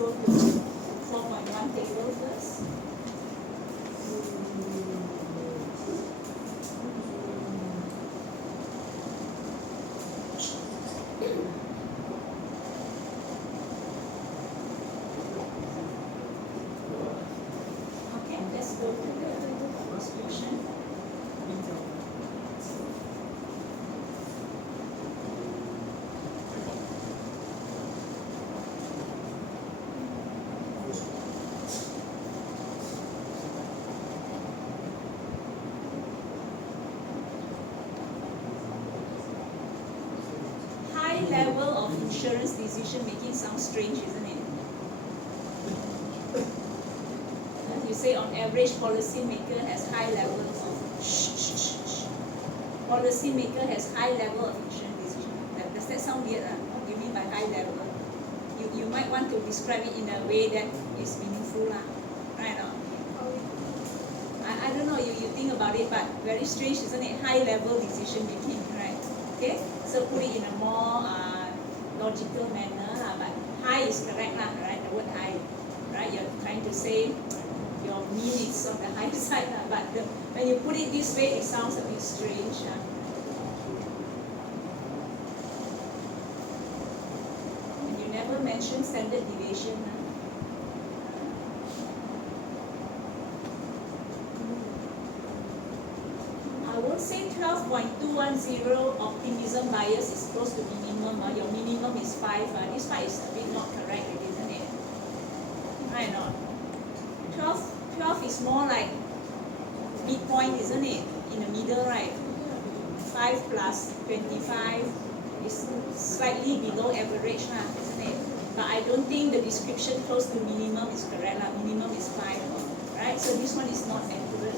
go to 4.1 table first. Okay, let's go to the distribution. High level of insurance decision making sounds strange, isn't it? You say on average, policymaker has high level of policymaker has high level of insurance decision. Does that sound weird? What do you mean by high level? You might want to describe it in a way that is meaningful, right? I don't know. You think about it, but very strange, isn't it? High level decision making, right? Okay, so put it in a more logical manner, but high is correct, right? The word high, right? You're trying to say your mean is on the high side, but when you put it this way, it sounds a bit strange. And you never mention standard deviation. I won't say 12.210 optimism bias is close to minimum. Your minimum is 5. This 5 is a bit not correct, isn't it? Right or not? 12 is more like midpoint, isn't it? In the middle, right? 5 plus 25 is slightly below average, isn't it? But I don't think the description close to minimum is correct. Minimum is 5, right? So this one is not accurate.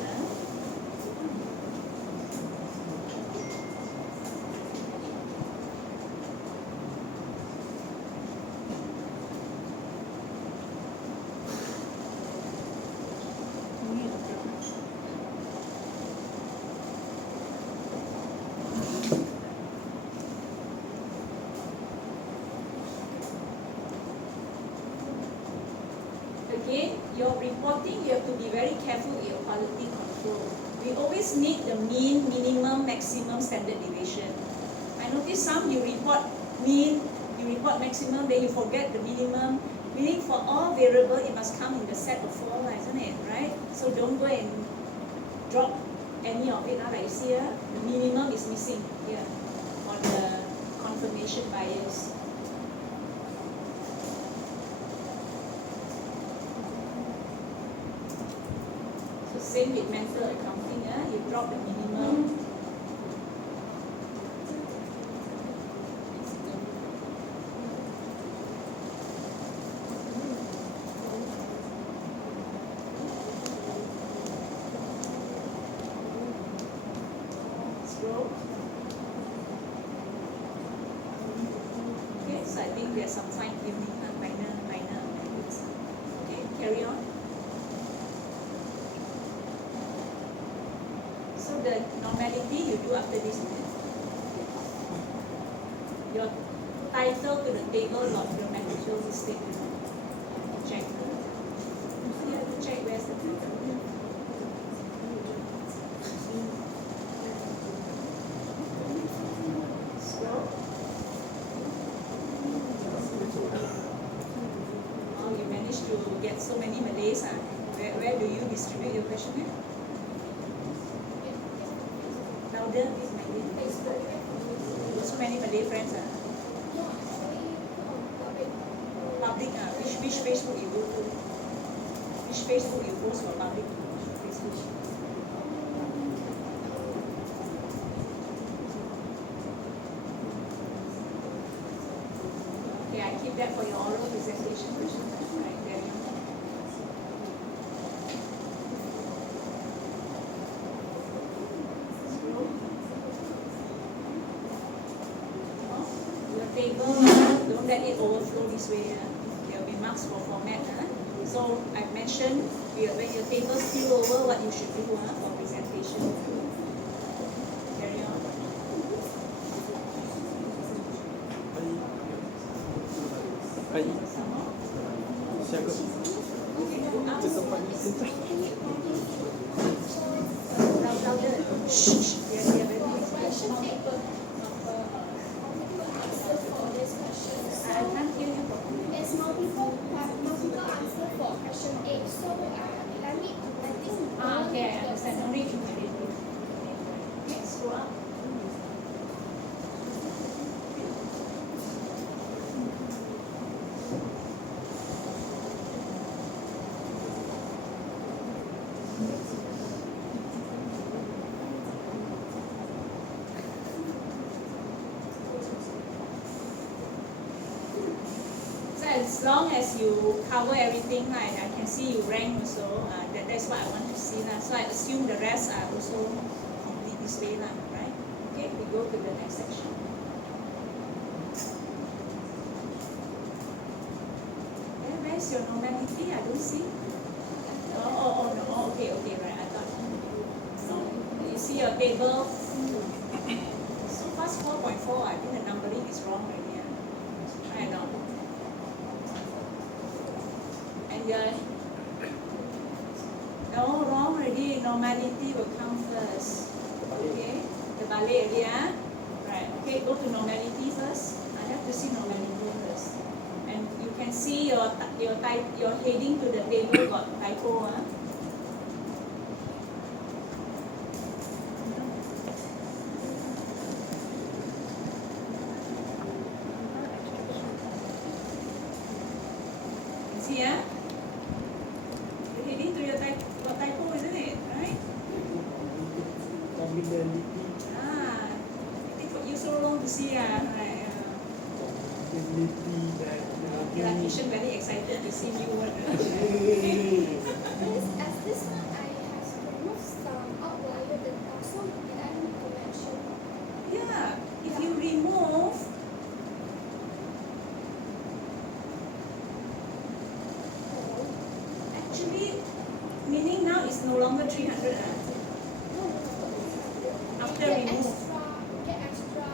Again, your reporting, you have to be very careful with your quality control. We always need the mean, minimum, maximum standard deviation. I notice some you report mean, you report maximum, then you forget the minimum. Meaning for all variable, it must come in the set of 4, isn't it? Right? So don't go and drop any of it. Like you see here, the minimum is missing here on the confirmation bias. Same with mental accounting, you drop the minimum. Scroll. Okay, so I think there's some fine tuning, minor amendments. Okay, carry on. So the normality you do after this, your title to the table of grammatical mistake. Check. So you have to check where's the title. Scroll. Oh, you managed to get so many Malays. Where do you distribute your questionnaire? Louder, Facebook. So many Malay friends. Public, which Facebook you go to? Which Facebook you post for public? Facebook. Okay, I keep that for your oral presentation question. Right there. Table, don't let it overflow this way. There will be marks for format. So I mentioned when your table spill over, what you should do for presentation. Carry on. Okay, go up. Louder. Shh. Yeah, yeah, very nice. I can't hear you properly. There's multiple answer for question 8. So let me, I think. Okay, I understand. No need to read it. Okay, scroll up. So as long as you cover everything, right, I can see you rank also. That's what I want to see. So I assume the rest are also complete this way, right? Okay, we go to the next section. Yeah, where's your normality? I don't see. Oh, no. Oh, okay, right. I thought. No. You see your table. So fast 4.4, I think the numbering is wrong already. I know. And no, wrong already. Normality will come first. Okay, the ballet already, right? Okay, go to normality first. I have to see normality first, and you can see your heading to the table got typo, See, you're heading to your typo, isn't it? Right? It took you so long to see, right? Okay, Kishan very excited to see new word. As this one, I have removed some outlier data. So did I need to mention? Yeah, if you remove, actually, meaning now is no longer 300. After remove. Get extra.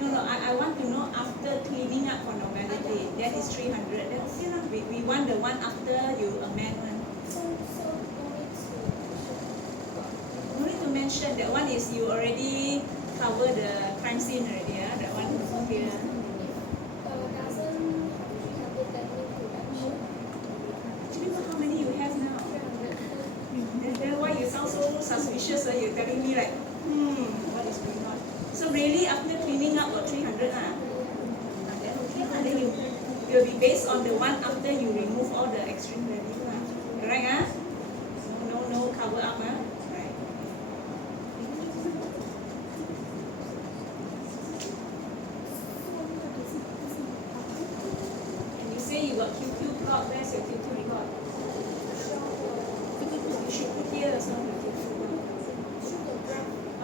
No, I want to know after cleaning up for normality. That is 300. Then okay lah. We want the one after you amend one. So No need to mention. That one is you already cover the crime scene already. That one is okay. if doesn't have 300, then need to mention. Actually, how many you have now? Then why you sound so suspicious? You're telling me like, what is going on? So really, after cleaning up, got 300 Then okay lah. Then you will be based on the one after you remove all the extreme value Correct No cover up Right. And you say you got QQ plot. Where's your QQ plot? You should put here as well.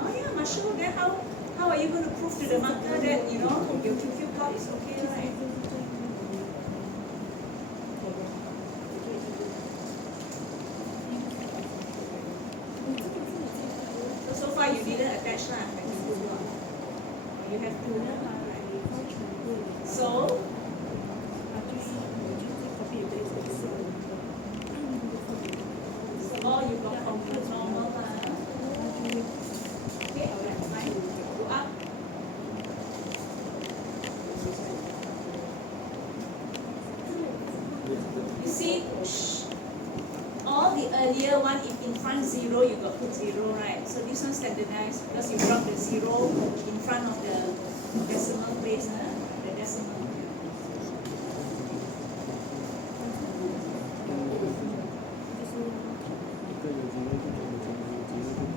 Oh yeah, must show. Then how are you going to prove to the marker that your QQ plot is okay, right? So far you didn't attach the QQ plot. You have to. So all you got complete normal. Okay, alright, fine. Go up. You see, all the earlier one, if in front 0, you got put 0, right? So this one standardized because you drop the 0 in front of the decimal place, the decimal.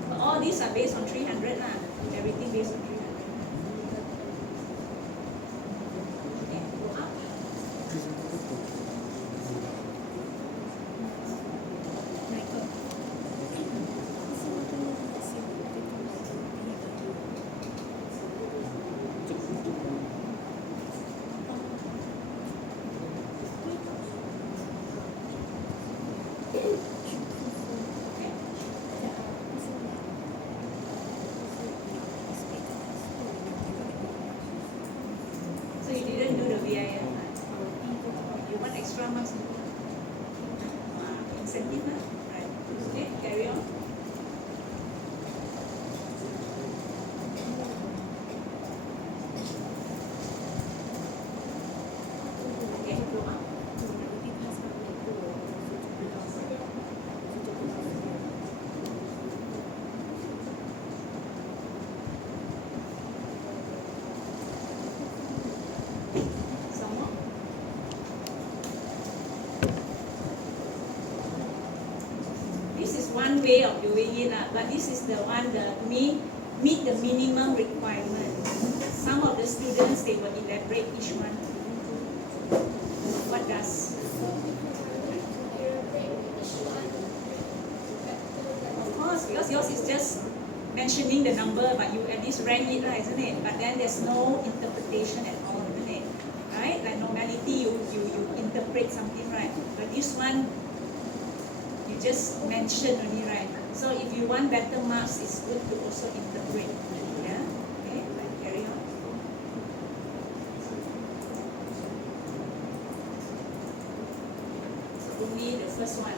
But all these are based on 300 everything based on 300. Okay, go up. one way of doing it, but this is the one that meet the minimum requirement. Some of the students, they will elaborate each one. What does? Of course, because yours is just mentioning the number, but you at least rank it, right, isn't it? But then there's no interpretation at all, isn't it? Right? Like normality, you interpret something, right? But this one, you just mention only, right? So if you want better marks, it's good to also interpret. Yeah? Okay, right, carry on. So only the first one.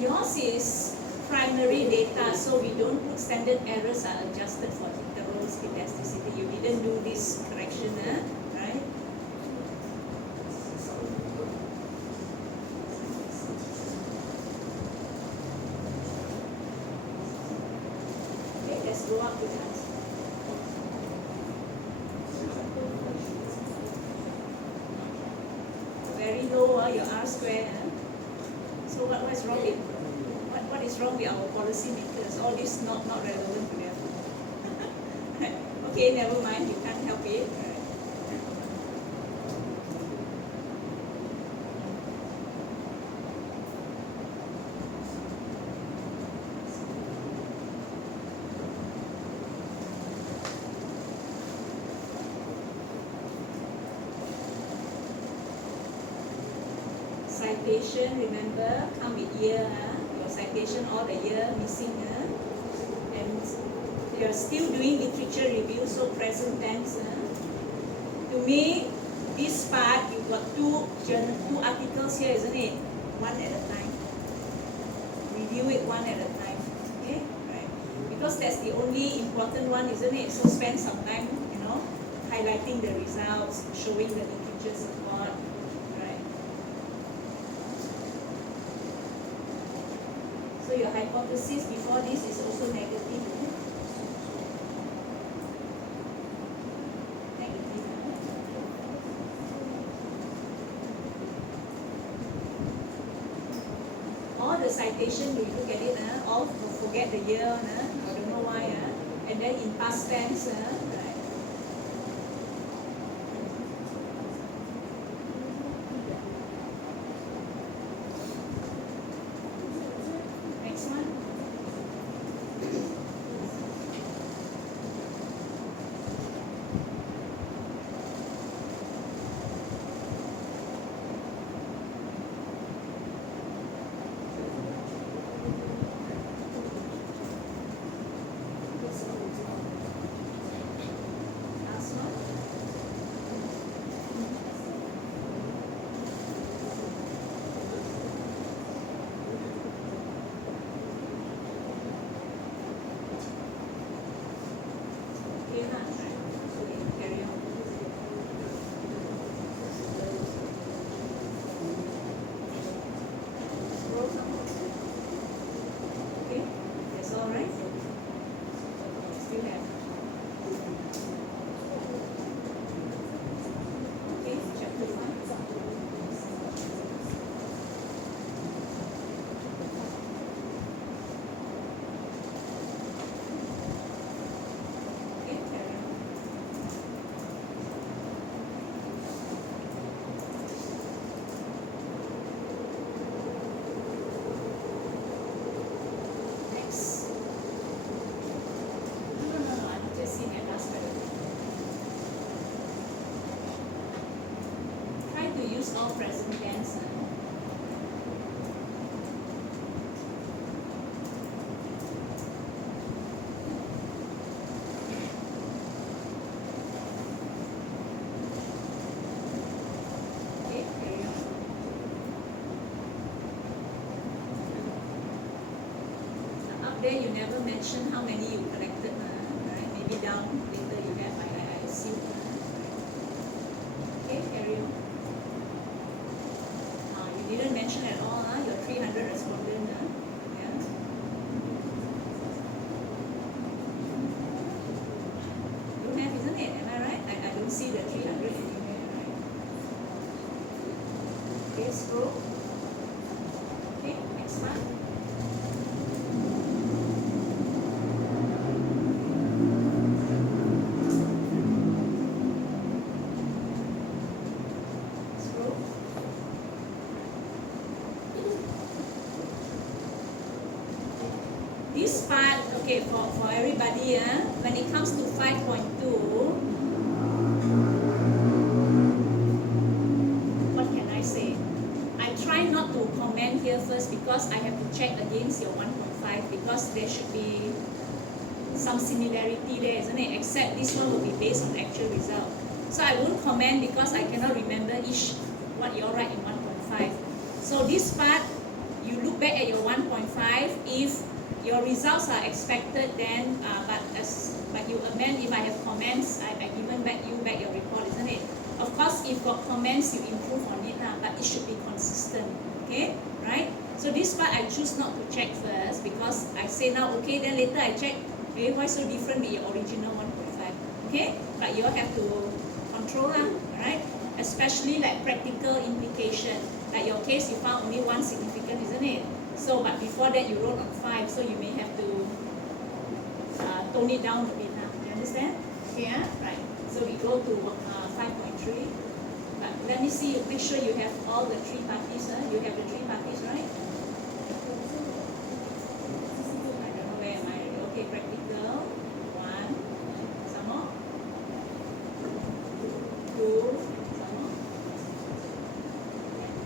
Yours is primary data, so we don't put standard errors are adjusted for intervals, elasticity. You didn't do this correction, right? Okay, let's go up to that. Very low, your R square. So what is wrong with what is wrong with our policy makers? All this not relevant to them. Okay, never mind. You can't help it. Citation, remember, come with year. Your citation, all the year missing. And you're still doing literature review, so present tense. To me, this part, you've got two articles here, isn't it? One at a time. Review it one at a time. Okay? Right. Because that's the only important one, isn't it? So spend some time, highlighting the results, showing the literature support. So your hypothesis before this is also negative. Negative. All the citation, you look at it, all forget the year, I don't know why, and then in past tense, right. All present tense. Okay, carry on. Up there, you never mention how many you collected, right? Maybe down later you have, I assume. Okay, carry on. You didn't mention at all, your 300 respondent. Yeah. Don't have, isn't it? Am I right? I don't see the 300 anywhere, right? Okay, scroll. Okay, next one. Scroll. This part, okay, for everybody, when it comes to 5.2, what can I say? I try not to comment here first because I have to check against your 1.5 because there should be some similarity there, isn't it? Except this one will be based on actual result. So I won't comment because I cannot remember each what you all write in 1.5. So this part, you look back at your 1.5. If your results are expected, then but you amend. If I have comments, I given back your report, isn't it? Of course, if got comments, you improve on it, but it should be consistent. Okay, right? So this part I choose not to check first because I say now okay, then later I check. Okay, why so different with your original 1.5? Okay, but you all have to control, right? Especially like practical implication. Like your case, you found only one significant, isn't it? So, but before that you wrote on 5, so you may have to tone it down a bit. You understand? Okay, right. So we go to 5.3. But let me see. Make sure you have all the 3 parties. You have the 3 parties, right? I don't know where am I. Okay, practical. 1. Some more. 2. Some more.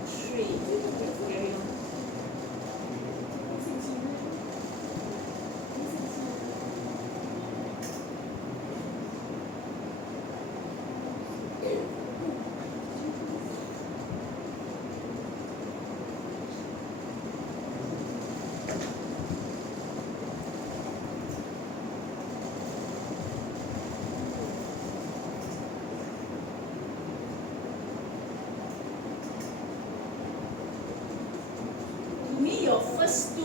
3. Okay, carry on. To me, your first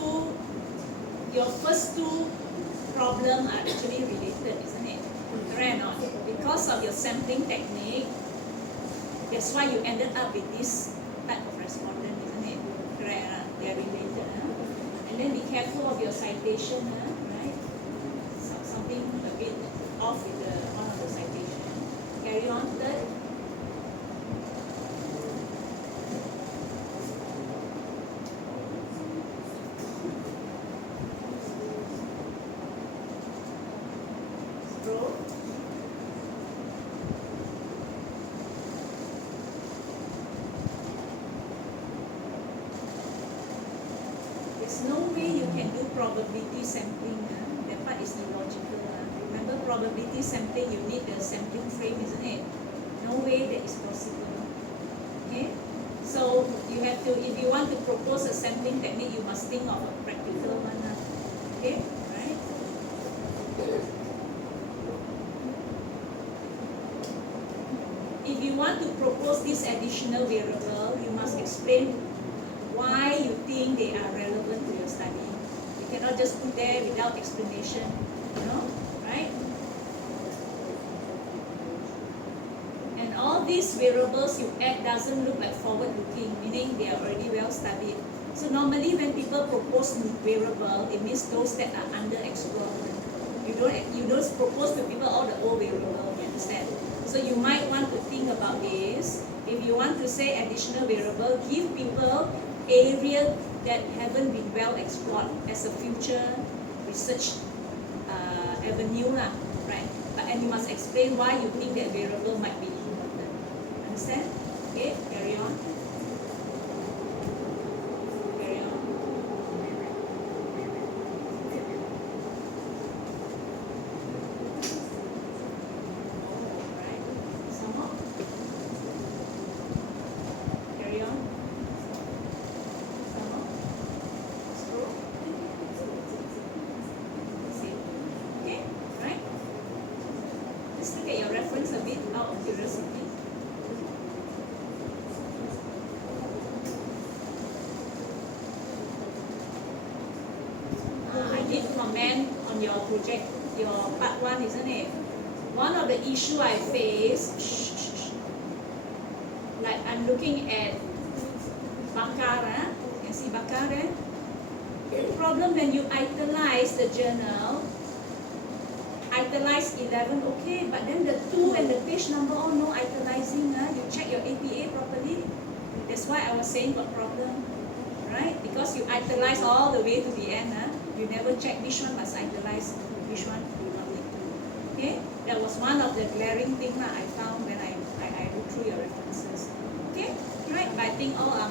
two problems are actually related, isn't it? Correct or not? Because of your sampling technique, that's why you ended up with this type of respondent, isn't it? Correct? They are related. And then be careful of your citation, right? Something a bit off with one of the citation. Carry on. Third. Scroll. There's no way you can do probability sampling. That part is illogical. Remember, probability sampling, you need the sampling frame, isn't it? No way that is possible. Okay? So you have to, if you want to propose a sampling technique, you must think of a practical one. Okay? Right? If you want to propose this additional variable, you must explain why you think they are relevant to your study. You cannot just put there without explanation, right? And all these variables you add doesn't look like forward-looking, meaning they are already well studied. So normally when people propose new variable, it means those that are under-explored. You don't propose to people all the old variable, you understand? So you might want to think about this. If you want to say additional variable, give people area that haven't been well explored as a future research avenue, right? And you must explain why you think that variable might be important. Understand? Okay, carry on. Carry on. Alright. Some more. Carry on. Okay, right? Let's look at your reference a bit out of curiosity. I did comment on your project, your part 1, isn't it? One of the issue I face, like I'm looking at Bakar, you can see Bakar there. Problem when you italize the journal, italize 11, okay, but then the 2 and the page number, oh no italizing, you check your APA properly. That's why I was saying got problem, right? Because you italize all the way to the end, you never check which one must italize, which one you not need to. Okay, that was one of the glaring things I found when I look through your references. Okay, right? But I think all are